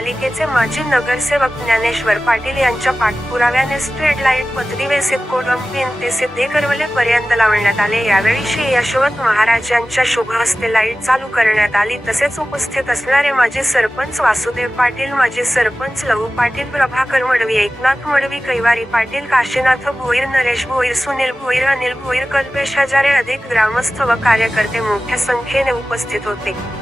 महापालिकेचे माजी नगरसेवक ज्ञानेश्वर पाटील यांच्या पाठपुराव्याने स्ट्रीट लाईट पथदिवे कोडंबीन ते सिद्धेकरवले पर्यंत लावण्यात आले। यावेळी श्री यशवंत महाराज यांच्या शुभ हस्ते लाईट चालू करण्यात आली। तसेच उपस्थित असणारे माजी सरपंच वासुदेव पाटील, माजी सरपंच लहू पाटील, प्रभाकर मडवी, एकनाथ मडवी, कैवारी पाटील, काशीनाथ भोईर, नरेश भोईर, सुनील भोईर, अनिल भोईर, कल्पेश हजारे अधिक ग्रामस्थ व कार्यकर्ते मोठ्या संख्येने उपस्थित होते।